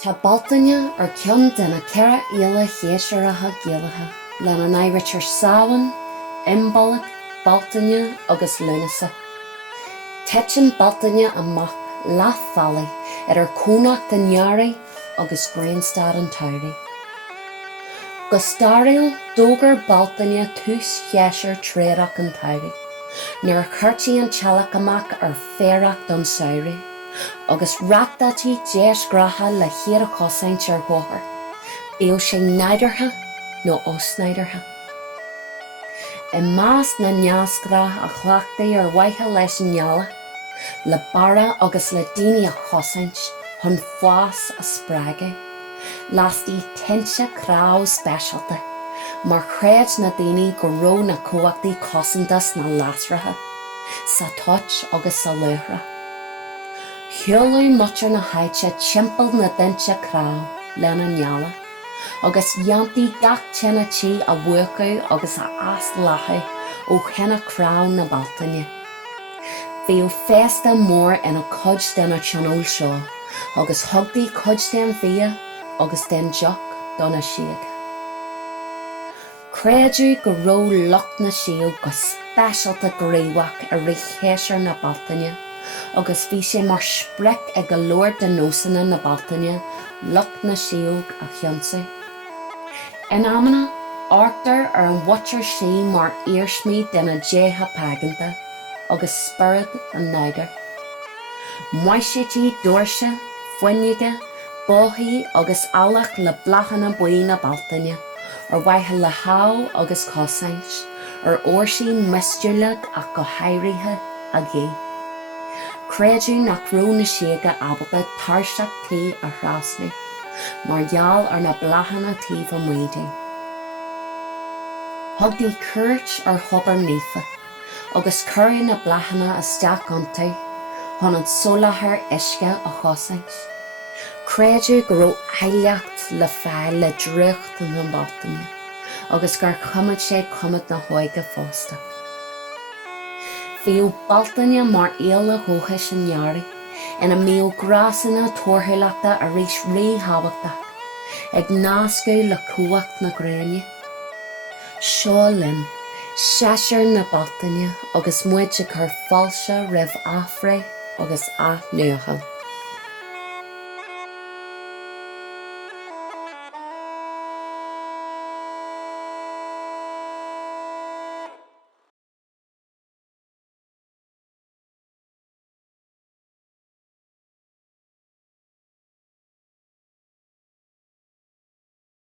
Tá Bealtaine ar cionn de na ceithre éile shéasúratha géalaithe lena n-éireadh ar samhain, imbolc, Bealtaine agus lúnasa. Thiteann Bealtaine amach leath faoi ar cónocht an earraigh agus grianstad an tarraingt. Go stairiúil dógur Bealtaine tús shéasúr tréadach an tarraingt, nuair chuirtí an Cheilteach amach ar féireacht don shamhraidh, agus reachtaí déisgratha le chéad a chosaint ar gcóthar, bíodh sé naidirtha nó osnaidirtha. I meas na neascra a chhlaachtaí ar waithe leis an ngeala, le bara agus le daoine a chosaint chun fás a spráige, lastaí tinse crabh speisialta, mar chréid na daoine go raibh na cóachtaí cosantas na lasratha, sa tuit agus sa luachra. Shiúlú muir na haite timpeall na dinse crabh lena ngeala, agus dheantaí gach tinatí a bhuacu agus a as lathu ó chine crabh na Bealtaine. Bhíodh féasta mór ina cuid den a tionól seo, agus thugtaí cuid den bhia agus den deach donna siag. Creidú go raibh lucht na siúl go speisialta gréamhach ar rith chéasúr na Bealtaine, agus bhí sé mar spric ag go leor den nósanna na Bealtaine lucht na siúl a chionsú. In amana, áirtear ar an bhuitir sí mar iarsmí den a détha paganta, agus spirid an neidir. Maisití dúirse, foiinneige, bóthaí agus alach le blachanna buí na Bealtaine, ar waithe le how agus cosaint, ar orsaí mistiúlaigh ach go háirithe a gé. Creidú nach raibh na siaga abalta tarraingt a thrasnú, mar gheall ar na blachanna taobh a muidí. Thugtaí cuirt ar thubar neafa, agus cuirí na blachanna isteach iontu, chun an solathar isce a chosaint. Creidú go raibh éileacht le fáil le drucht an Bealtaine, agus gur chumad sé cumad na hóige fósta. Bhíodh Bealtaine mar éal a dhóchais an earraigh, ina míl grásanna tuairthaíochta a rís réthabhachtach, ag nascú le cóacht na gréine. Seo linn, shéasúr na Bealtaine agus muid a chur fáilse roimh athbhraidh agus athnuacha.